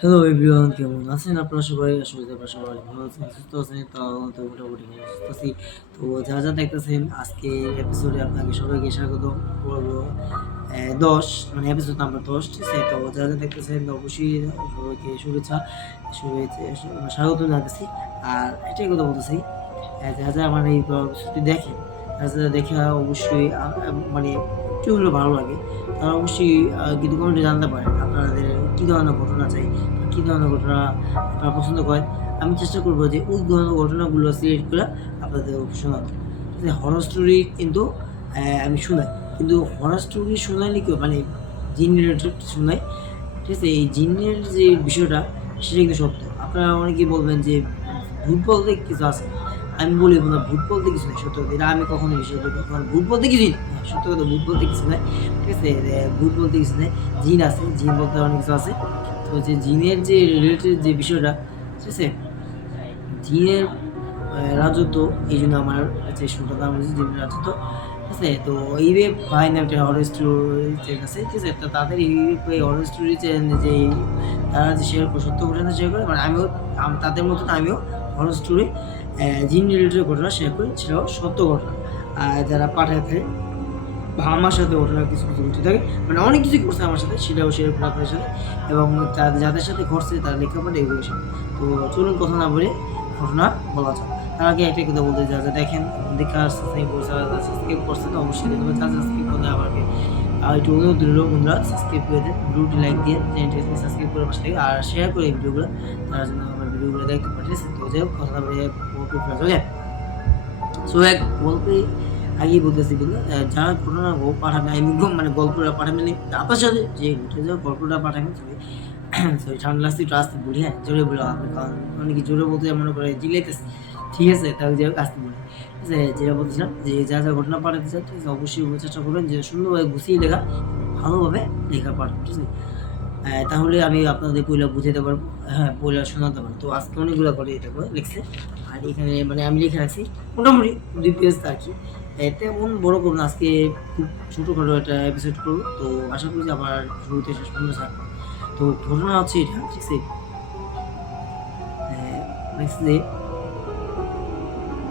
Hello everyone, কেমন আছেন আপনারা সবাই? আসলে আপনারা সবাই ভালো আছেন, সুস্থ আছেন। তো মোটামুটি আমি সুস্থ আছি। তো যা দেখতেছেন আজকে এপিসোডে আপনাকে সবাইকে স্বাগতম করবো। ১০ মানে এপিসোড নাম্বার ১০, ঠিক আছে? তো যা দেখতেছেন অবশ্যই সবাইকে স্বাগত জানাতেছি। আর এটাই কথা বলতেছি, যা আমার এই এপিসোডটি দেখেন, যারা দেখে অবশ্যই মানে একটু হলেও ভালো লাগে, তারা অবশ্যই কিন্তু কমেন্টে জানতে পারেন আপনাদের কী ধরনের ঘটনা চাই, কী ধরনের ঘটনা আপনারা পছন্দ করেন। আমি চেষ্টা করব যে ওই ধরনের ঘটনাগুলো সিলেক্ট করে আপনাদের শোনাতে। ঠিক আছে? হরর স্টোরি কিন্তু আমি শোনাই। কিন্তু হরর স্টোরি শোনাইলে কেউ মানে জিন রিলেটেড শোনাই। ঠিক আছে? এই জিনের যে বিষয়টা সেটা কিন্তু সত্য। আপনারা অনেকেই বলবেন যে ভূত বলতে কিছু আছে। আমি বলি না, ভূত বলতে কিছু নাই। সত্য কথা, এটা আমি কখনো বিশ্বাস করি না। কারণ ভূত বলতে কিছুই না। হ্যাঁ, সত্য কথা, ভূত বলতে কিছু নাই। ঠিক আছে? ভূত বলতে কিছু নাই। জিন আছে। জিন বলতে অনেক কিছু আছে। তো যে জিনের যে রিলেটেড যে বিষয়টা, ঠিক আছে? জিনের রাজত্ব, এইজন্য আমার যে শোটার নাম হচ্ছে জিনের রাজত্ব। ঠিক আছে? তো ইউএফ ভাই নামে একটা হরর স্টোরি চ্যানেল আছে। ঠিক আছে? তো তাদের ইউএফ এই হরর স্টোরি চ্যানেল যে তারা যে শেয়ার করে, সত্য ঘটনা শেয়ার করে, মানে আমিও তাদের মতন আমিও হরর স্টোরি জিন রিলেটেড ঘটনা শেয়ার করি, সেটাও সত্য ঘটনা। আর যারা পাঠায় থাকে বা আমার সাথে ঘটনা কিছু ঘটে থাকে, মানে অনেক কিছুই ঘটছে আমার সাথে, সেটাও শেয়ার করি আপনাদের সাথে। এবং যাদের সাথে ঘটছে তার লেখাপড় এগুলো সব। তো চলুন কথা না বলে ঘটনা বলা যাক। তার আগে একটাই কথা বলতে, যা দেখেন দেখা সাবস্ক্রাইব করছে তো অবশ্যই দেখবেন। যা সাবস্ক্রাইব করতে আমাকে একটু অনুরোধ রইল, বন্ধুরা সাবস্ক্রাইব করে দেন, ভিডিওটি লাইক দিয়ে চ্যানেলটি সাবস্ক্রাইব করে পাশে থেকে, আর শেয়ার করে এই ভিডিওগুলো, তারা যেন আমার ভিডিওগুলো দেখতে পারে। ঠিক আছে? তো যাই হোক, কথা না বলে চলে। সো এক গল্পে আগেই বলতেছি, কিন্তু যারা ঘটনা পাঠাবে, আমি মানে গল্পটা পাঠাবেন আপনার সাথে যে ঘটে যাওয়া গল্পটা পাঠাবেন। সরি ঠান্ডা লাগছে, একটু আসতে বলি। হ্যাঁ, জোরে বলে আপনি, কারণ অনেকে জোরে বলতে মনে করে জিলাইতেছে। ঠিক আছে? তাহলে যাই হোক, আসতে বলি। ঠিক আছে? যেটা বলতেছিলাম যে যা ঘটনা পাঠাতে চান, ঠিক আছে, অবশ্যই চেষ্টা করবেন যে সুন্দরভাবে গুছিয়ে লেখা, ভালোভাবে লেখা পাঠান। ঠিক আছে? তাহলে আমি আপনাদের পইলা বুঝাইতে পারবো, হ্যাঁ, পইলা শোনাতে পারবো। তো আজকে অনেকগুলো করে এটা করে লিখছে। আর এখানে মানে আমি লিখে রাখছি মোটামুটি ২ পেজ আরকি। তেমন বড় করব না আজকে, খুব ছোটখাটো একটা এপিসোড করব। তো আশা করি যে আমার শুরুতে শেষ পর্যন্ত থাকবে। তো ঘটনা হচ্ছে এটা, ঠিক আছে? লিখছে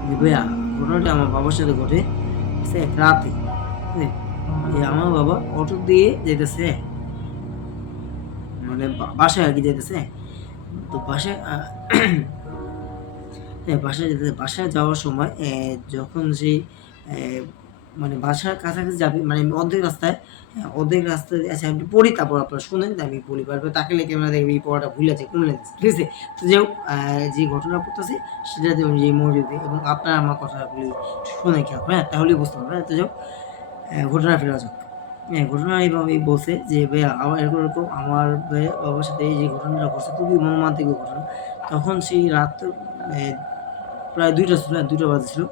যে ভাইয়া, ঘটনাটা আমার বাবার সাথে ঘটে। ঠিক আছে? এক রাতে, ঠিক আছে? আমার বাবা অটো দিয়ে যাইতেছে, মানে বাসায় আরকি যাইতেছে। তো বাসায় হ্যাঁ, বাসায় যাওয়ার সময় যখন সে মানে বাসার কাছাকাছি যাবে, মানে অর্ধেক রাস্তায়, হ্যাঁ, অর্ধেক রাস্তায়, আচ্ছা আমি একটু পড়ি, তারপর আপনারা শুনেন, আমি বলি। তারপরে তাকাইলে ক্যামেরা দেখবে এই পড়াটা ভুল আছে কোন লেন্স, ঠিক আছে? তো যাই হোক, যে ঘটনা পড়তেছি সেটা যেমন যে মনোযোগ এবং আপনারা আমার কথাগুলি শুনে খেয়াল, হ্যাঁ, তাহলেই বুঝতে পারবেন। তো যাই হোক, ঘটনা ফেরা যাক। হ্যাঁ, ঘটনা এইভাবেই বলছে যে ভাইয়া আমার এরকম আমার বাবার সাথে এই যে ঘটনাটা ঘটছে, খুবই মর্মান্তিক ঘটনা। তখন সেই রাত প্রায় ২টা ছিল, ২টা বাজছিল।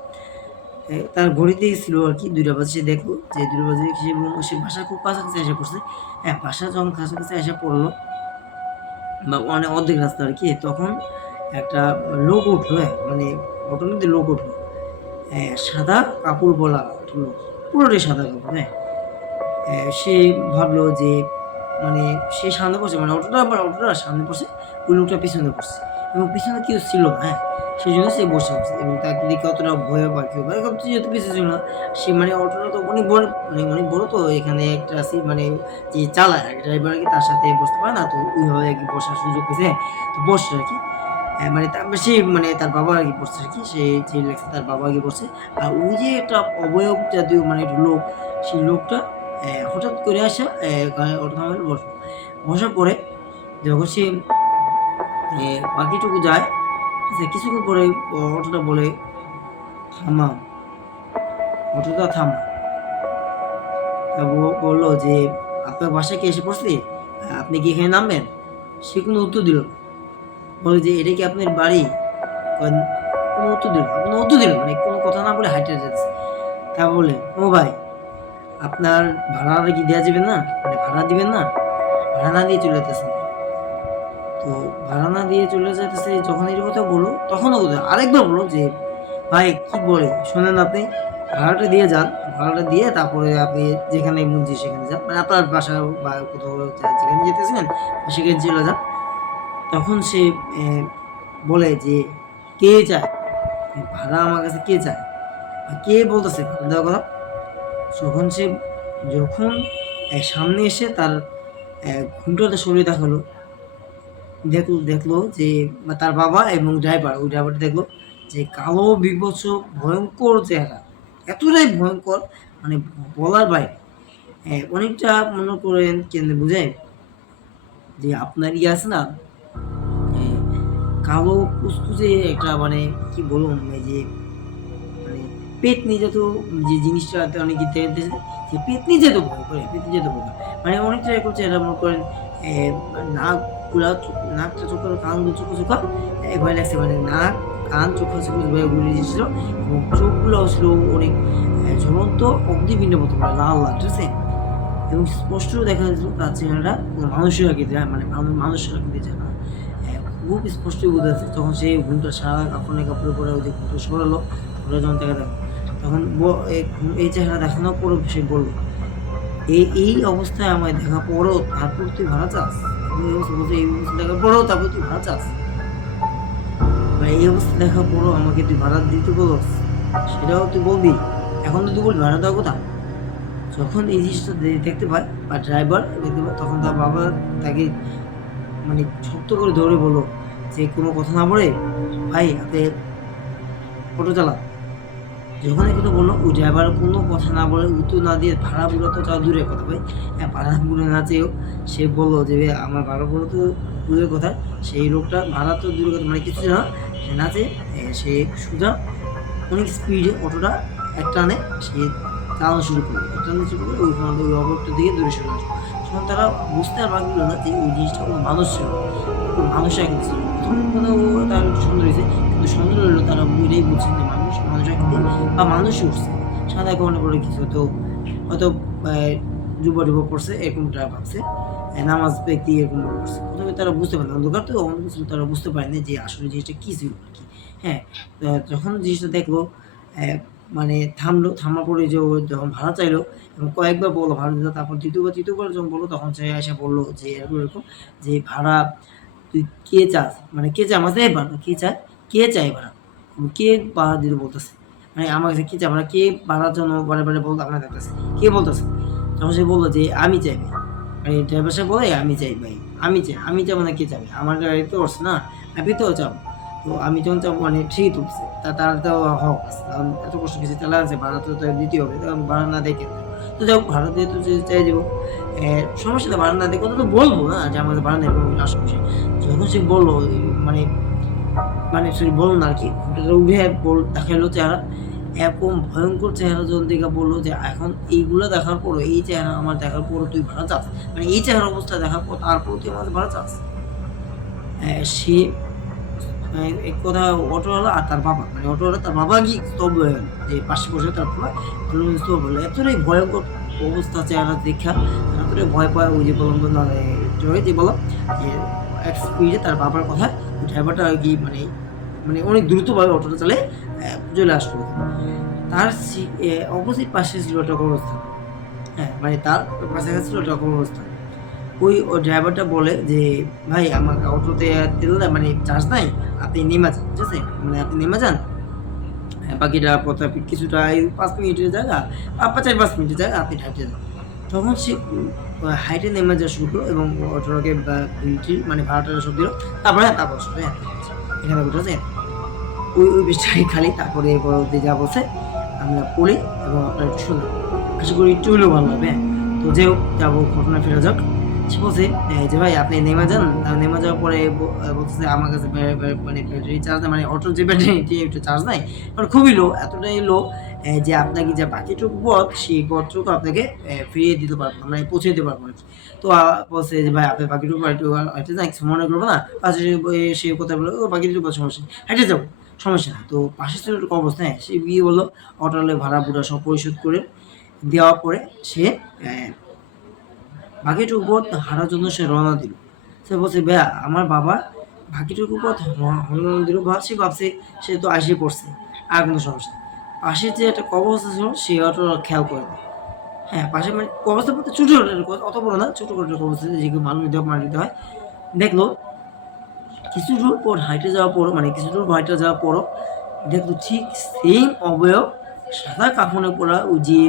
তার ঘড়িতেই ছিল আরকি ২টা বাজে। সে দেখলো যে ২টা বাজে, সে বাসার খুব কাছাকাছি এসে পড়ছে। হ্যাঁ, বাসা যখন কাছাকাছি এসে পড়লো বা মানে অর্ধেক রাস্তা আরকি, তখন একটা লোক উঠলো, হ্যাঁ, মানে অটোর মধ্যে লোক উঠলো। সাদা কাপড় পরা একটা লোক, পুরোটাই সাদা কাপড়, হ্যাঁ। সে ভাবলো যে মানে সে সামনে পড়ছে, মানে অটোটা সামনে পড়ছে, ওই লোকটা পিছনে পড়ছে এবং পিছনে কেউ ছিল না, হ্যাঁ। সেজন্য সে বসে পড়ছে এবং তাকে দেখে অতটা ভয় বা কেউ বা এরকম যেহেতু পিছনে ছিল না, সে মানে অটোটা তো অনেক বড়, মানে অনেক বড়, তো এখানে একটা মানে যে চালায় ড্রাইভার আরকি, তার সাথে বসতে পারে না, তো ওইভাবে আরকি বসার সুযোগ পেয়েছে, হ্যাঁ। তো বসছে আরকি। মানে সে মানে তার বাবা আরকি পড়ছে আরকি। সে যে লেখছে তার বাবা আগে পড়ছে। আর ওই যে একটা অবয়ব জাতীয় মানে একটা লোক, সেই লোকটা হঠাৎ করে আসা গায়ে অটো থামালো, বসলো। বসার পরে যখন সে বাকিটুকু যায়, ঠিক আছে? কিছুক্ষণ পরে অটোটা বলে, "থামাও, অটোটা থামাও।" তা বলল যে, "আপনার বাসায় কি এসে পড়ছি? আপনি কি এখানে নামবেন?" সে কোনো উত্তর দিল না। বলে যে, "এটা কি আপনার বাড়ি?" কন কোনো উত্তর দিল না। কোনো উত্তর দিল না। মানে কোনো কথা না বলে হাঁইটা যাচ্ছে। তারপর বলে, "ও ভাই, আপনার ভাড়াটা কি দেয়া যাবে না? মানে ভাড়া দিবেন না? ভাড়া না দিয়ে চলে যাইতেছেন।" তো ভাড়া না দিয়ে চলে যাইতেছে, যখন এই কথা বলল, তখনও আরেকবার বলল যে, "ভাই কি বলে? শোনেন আপনি, ভাড়াটা দিয়ে যান। ভাড়াটা দিয়ে তারপরে আপনি যেখানে মন চায় সেখানে যান। মানে আপনার বাসা বা কোথাও যেখানে যেতেছেন সেখানে চলে যান। তখন সে বলে যে কে চায় ভাড়া, আমার কাছে কে চায়, কে বলতেছে ভাড়া দেওয়ার কথা। যখন সে যখন সামনে এসে তার ঘুমটাতে শরীরে দেখালো, দেখলো যে তার বাবা এবং ড্রাইভার, ওই ড্রাইভারটা দেখলো যে কালো বিভৎস ভয়ঙ্কর চেহারা, এতটাই ভয়ঙ্কর মানে বলার বাইরে। অনেকটা মনে করেন কেন্দ্রে বুঝায় যে আপনার ইয়ে আছে না, কালো কুচকুচে একটা মানে কি বলুন, যে মানে পেতনি যত যে জিনিসটা অনেকে দেখতেছে, যে পেতনি যেত ভয় করে, পেতনি যেত ভয় করে, মানে অনেকটা করছে এটা মনে করেন নাক গুলা, নাকটা চোখ, কানগুলো চোখা চোখা ভয় লাগছে, মানে নাক কান চোখা চোখা ভয় ঘুরে দিয়েছিল, এবং চোখগুলো ছিল অনেক জ্বলন্ত অগ্নিপিণ্ডের মতো লাল লাল, ঠিক আছে, এবং স্পষ্ট দেখা যাচ্ছিল তার চেহারাটা মানুষের আকৃতি, মানে মানুষের আকৃতি চেহারা খুব স্পষ্টই বোঝা যাচ্ছে। তখন সেই ঘুমটা সারা কাপড়ে পরে ওই যে ঘুমটা সরালো, সরে যখন দেখা দেখো, তখন এই চেহারা দেখানোর পরেও সে বললো এই অবস্থায় আমায় দেখা পরেও তারপর তুই ভাড়া চাস, এই অবস্থা বলছে, এই অবস্থা দেখার পরেও তারপর তুই ভাড়া চাস, বা এই অবস্থা দেখার পরেও আমাকে তুই ভাড়া দিতে বলস, সেটাও তুই বলবি, এখন তো তুই বলবি ভাড়া দেওয়ার কথা। যখন এই জিনিসটা দেখতে পায় বা ড্রাইভার দেখতে পায়, তখন তার বাবা তাকে মানে শক্ত করে ধরে বললো যে কোনো কথা না বলে ভাই আপনি অটো চালা। যখন এই কথা বললো, ওই ড্রাইভার কোনো কথা না বলে, উত্তর না দিয়ে, ভাড়া বুড়ো তো তাও দূরের কথা ভাই, ভাড়া বুড়ো না চেয়েও সে বললো যে আমার ভাড়া বুড়ো তো দূরের কথা, সেই লোকটা ভাড়া তো দূরের কথা মানে কিছু না, সে না চেয়ে সে সোজা অনেক স্পিডে অটোটা টানে সে চালানো শুরু করলো, টানো শুরু করে ওই অবরোধটার দিকে দূরে সরে আসলো। তখন তারা বুঝতে আর পারল না যে ওই জিনিসটা কোনো মানুষ ছিল, মানুষ একদিন ছিল। প্রথম কথা ও তার একটু সুন্দর হয়েছে, কিন্তু সুন্দর হলো তারা বুঝেই বুঝছে যে মানুষ একদিন বা মানুষই উঠছে, সাদা কারণে পড়ে কিছু হয়তো যুব পড়ছে এরকমটা ভাবছে, নামাজ ব্যক্তি এরকম করছে। প্রথমে তারা বুঝতে পারে অন্ধকার তো, অন্য কিছু তারা বুঝতে পারেনি যে আসলে জিনিসটা কী ছিল আর কি। হ্যাঁ, যখন জিনিসটা দেখলো মানে থামার পরে যে ও যখন ভাড়া চাইলো এবং কয়েকবার বললো ভাড়া দিতে, তারপর তৃতীয়বার যখন বললো, তখন সে এসে বললো যে এরকম যে ভাড়া তুই কে চাস, মানে কে চায় আমার ভাড়া, কে চায় ভাড়া, কে ভাড়া দিতে বলতেছে, মানে আমার কাছে কে চায় ভাড়া, কে ভাড়ার জন্য বারে বারে বলতে আপনার কাছে কে বলতেছে। তখন সে বললো যে আমি চাই ভাই, মানে ড্রাইভার সাহেব বলে আমি চাই ভাই, আমি চাবো না, কে চাবে, আমার গাড়ি তো উঠছে না, আমি তো চাবো। তো আমি যখন চাবো মানে ঠিকই তুলছে, তার তো হক আছে, এত কষ্ট কিছু চালা আছে, ভাড়া তো দিতে হবে, তো আমি ভাড়া না দেখে তো যাই হোক, ভাড়া দিয়ে তো চাই দেবো, সমস্যা নেই, ভাড়া না দিয়ে কথা তো বলবো না যে আমাদের ভাড়া নেই, আশেপাশে। যখন সে বললো মানে মানে সরি বলুন আর কি, উঠে দেখালো চেহারা, এরকম ভয়ঙ্কর চেহারা যখন দেখে বললো যে এখন এইগুলো দেখার পরও, এই চেহারা আমার দেখার পরও তুই ভাড়া চাস, মানে এই চেহারা অবস্থা দেখার পর তারপর তুই আমাদের ভাড়া চাস। সে এক কথা অটোওয়ালা আর তার বাবা, মানে অটোওয়ালা তার বাবা কি স্তব্ধ হয়ে গেল, যে পাশে বসে তার বাবা স্তব্ধ হলো, এতটাই ভয়ঙ্কর অবস্থা চেহারা দেখা, এতটাই ভয় পায়। ওই যে বললাম যে বললাম যে এক স্পিডে তার বাবার কথা, ওই ড্রাইভারটা আর কি মানে মানে অনেক দ্রুতভাবে অটোটা চালে চলে আসলো। তার অপোজিট পাশে ছিল একটা কবরস্থান, হ্যাঁ মানে তার কাছাকাছি ছিল একটা কবরস্থান। ওই ড্রাইভারটা বলে যে ভাই আমার অটোতে তেল মানে চার্জ নাই, আপনি নেমে যান, ঠিক আছে, মানে আপনি নেমে যান, বাকিটা পথে কিছুটা 5 মিনিটের জায়গা, 4-5 মিনিটের জায়গা আপনি হাঁটে যান। তখন সে হাইটে নেমে যাওয়া শুরু করলো এবং অটোটাকে মানে ভাড়াটা সব দিল, তারপরে এখানে উঠে আছে ওই বেশটাই খালি, তারপরে পরবর্তী যা বলছে আমরা পড়ি এবং আপনার একটু শুনলাম, আশা করি একটু হলেও ভালো হবে। তো যে হোক, যাবো ঘটনা ফেরা যাক। সে বলছে যে ভাই আপনি নেমে যান, নেমে যাওয়ার পরে বলতেছে আমার কাছে মানে ব্যাটারি চার্জ নেই, মানে অটোর যে ব্যাটারি একটু চার্জ নাই, মানে খুবই লো, এতটাই লো যে আপনাকে যে বাকিটুকু পথ, সেই পথটুকু আপনাকে ফিরিয়ে দিতে পারবো, মানে পৌঁছে দিতে পারবো। তো বলছে যে ভাই আপনি বাকিটুকু হাঁটে যান, কিছু মনে করবো না, পাশে সে কথা বলে বাকিটুকু সমস্যা হাঁটে যাবো, সমস্যা না। তো পাশে ছিল একটু অবস্থা, হ্যাঁ সে গিয়ে বললো অটোলে ভাড়া বুড়া সব পরিশোধ করে দেওয়ার পরে সে বাকিটুকু পথ হাঁটার জন্য সে রওনা দিল। সে বলছে ভাইয়া আমার বাবা বাকিটুকু পথ রওনা দিল, ভাবছে সে তো আসে পড়ছে, আর কোনো সমস্যা নেই। পাশে যে একটা কবরস্থান ছিল সে অটো খেয়াল করে না, হ্যাঁ পাশে মানে কবরস্থান বলতে ছোটো অত বড় না, ছোটো করে কবরস্থান যেগুলো মানুষ দিতে হয়, দেখলো কিছু দূর পর হাইটে যাওয়ার পরও মানে কিছু দূর হাইটে যাওয়ার পরও দেখতো ঠিক সেম অবয়ব সাদা কাফনে পরা ওই যে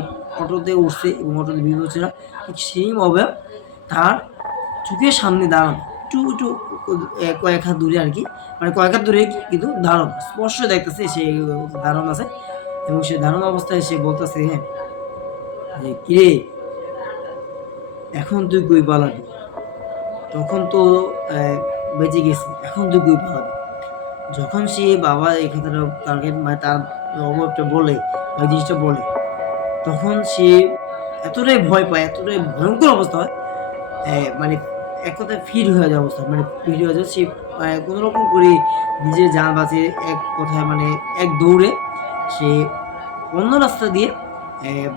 অটোতে উঠছে এবং অটোতে ভিড় হচ্ছে না, ঠিক সেম অবয়ব তার চোখের সামনে দাঁড়ানো, একটু একটু কয়েক হাত দূরে আর কি, মানে কয়েক হাত দূরে কিন্তু দাঁড়ানো, স্পষ্ট দেখতেছে সে দাঁড়ানো আছে। এবং সে দাঁড়ানো অবস্থায় সে বলতেছে, হ্যাঁ যে কিরে এখন তুই কই পালাবি, তখন তো বেঁচে গেছি, এখন তুই কই পালাবি। যখন সে বাবা এই কথাটা তাকে মানে তার অভাবটা বলে বা জিনিসটা বলে, তখন সে এতটাই ভয় পায়, এতটাই ভয়ঙ্কর অবস্থা হয়, মানে এক কথায় ফিট হয়ে যাওয়া অবস্থা, মানে ফিট হয়ে যাওয়া। সে কোনো রকম করে নিজের জান বাঁচে, এক কথায় মানে এক দৌড়ে সে অন্য রাস্তা দিয়ে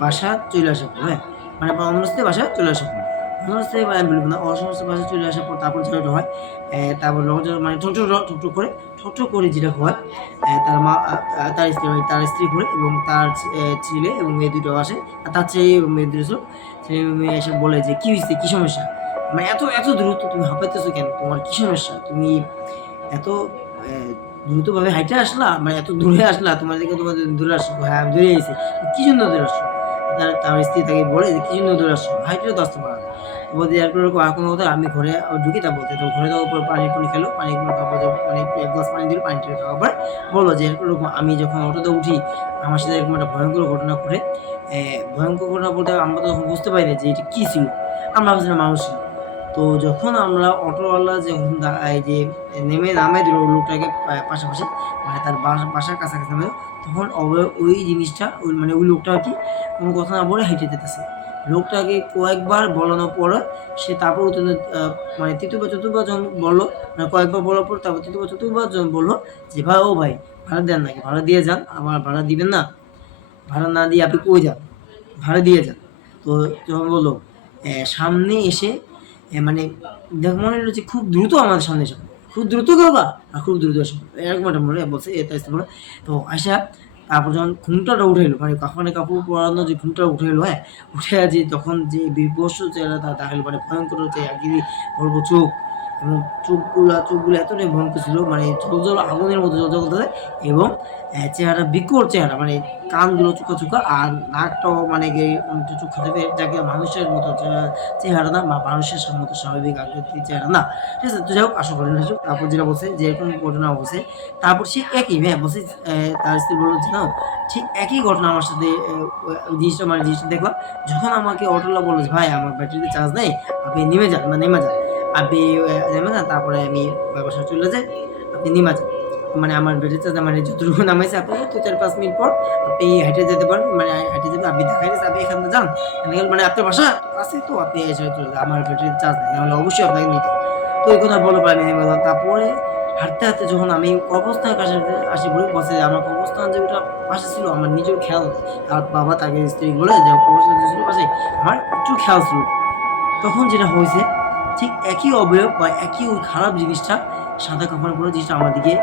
বাসা চলে আসা পর, হ্যাঁ মানে অন্য রাস্তায় বাসা চলে আসা পর, অন্য রাস্তায় আমি বলবো না, অসমস্ত বাসা চলে আসার পর তারপর যেটা হয়, তারপর মানে ঠকঠক করে ঠকঠক করে যেটা হয়, তার মা তার স্ত্রী করে এবং তার ছেলে এবং মেয়ে দুটো আসে, আর তার ছেলে এবং মেয়ে দুটো ছেলে মেয়ে এসে বলে যে কী হয়েছে, কী সমস্যা, মানে এত এত দ্রুত তুমি হাঁপাইতেছো কেন, তোমার কী সমস্যা, তুমি এত দ্রুতভাবে হাইটে আসলা, মানে এত দূরে আসলা, তোমার দিকে তোমার দূরে আসছো, হ্যাঁ আমি দূরে আইছি, কী জন্য দূরে আসছো। তার স্ত্রী তাকে বলে যে কী জন্য দূরে আসছো, হাইটেও তো আসতে পারা যায়। বলতে এরপর আর কোনো কথা, আমি ঘরে ঢুকি, তা বলতে তো ঘরে যাওয়ার পর পানি পুনি খেলো, পানি খাওয়ার পর মানে এক গ্লাস পানি দিল, পানিটা খাওয়ার পর বললো যে এরকম আমি যখন অটোতে উঠি আমার সাথে এরকম একটা ভয়ঙ্কর ঘটনা ঘটে। ভয়ঙ্কর ঘটনা বলতে আমরা তখন বুঝতে পারি না যে এটা কী ছিল, আমরা ভাবছিলাম মানুষ ছিল। তো যখন আমরা অটোওয়ালা যখন এই যে নামাই দিল লোকটাকে পাশাপাশি, মানে তার বাসার কাছাকাছি নামে, তখন ওই জিনিসটা ওই মানে ওই লোকটা আর কি কোনো কথা না বলে হেঁটে যেতেছে। লোকটাকে কয়েকবার বলানোর পরে সে তারপর মানে তৃতীয়বার চতুর্থবার যখন বললো, মানে কয়েকবার বলার পর তারপর তৃতীয়বার চতুর্থবার যখন বললো যে ভাই ও ভাই ভাড়া দেন নাকি, ভাড়া দিয়ে যান, আমার ভাড়া দিবেন না, ভাড়া না দিয়ে আপনি কই যান, ভাড়া দিয়ে যান। তো যখন বললো সামনে এসে মানে দেখ মনে হলো যে খুব দ্রুত আমাদের সামনে এসে, খুব দ্রুত বাবা আর খুব দ্রুত এসে এরকম একটা মনে বলছে এটা আসতে বলে। তো আসা তারপর যখন ঘুমটাটা উঠে এলো, মানে কাপড় পরানো যে ঘুমটা উঠে এলো, হ্যাঁ উঠে যে তখন যে বিভৎস চেহারা তা দেখালো, মানে ভয়ঙ্কর হচ্ছে আর কি বলবো চোখ, এবং চোখগুলো এতটাই ভয়ঙ্কর ছিল, মানে জল আগুনের মতো জল করতে, এবং চেহারা বিকট চেহারা, মানে কানগুলো চুকা চুকা আর নাকটাও মানে অনেকটা চোখা থেকে, যাকে মানুষের মতো চেহারা না বা মানুষের মতো স্বাভাবিক আকৃতির চেহারা না, ঠিক আছে। তো যাই হোক আসা করেন আসুক, তারপর যেটা বলছে যে এরকম ঘটনা বলছে, তারপর সে একই হ্যাঁ বলছে, তার স্ত্রী বললো যে না ঠিক একই ঘটনা আমার সাথে জিনিসটা দেখলাম, যখন আমাকে অটোলা বললো যে ভাই আমার ব্যাটারিতে চার্জ নেই, আপনি নেমে যান বা নেমে যান, আপনি নেমে যান, তারপরে আমি বাসায় চলে যাই, আপনি নেমে যান, মানে আমার ব্যাটারি চার্জ মানে যতটুকু নামাইছে আপনি তো 4-5 মিনিট পর আপনি হেঁটে যেতে পারেন, মানে হেঁটে যেতে আপনি দেখাই দিচ্ছে আপনি এখান থেকে যান, মানে আপনার বাসা আছে তো আপনি এসে চলে যান, আমার ব্যাটারি চার্জ নেই, নাহলে অবশ্যই আপনাকে নিতে। তো এই কথা বলে পারি নেমে গেলাম। তারপরে হাঁটতে হাঁটতে যখন আমি কবরস্থানের কাছে আসি বলে বসে, আমার কবরস্থান যে ওটা পাশে ছিল আমার নিজের খেয়াল, আর বাবা তাকে স্ত্রী বলে যে কবরস্থান যে ছিল পাশে আমার একটু খেয়াল ছিল। তখন যেটা হয়েছে ঠিক একই অবয়ব বা একই ওই খারাপ জিনিসটা সাদা কাপড় পরে জিনিসটা আমার দিকে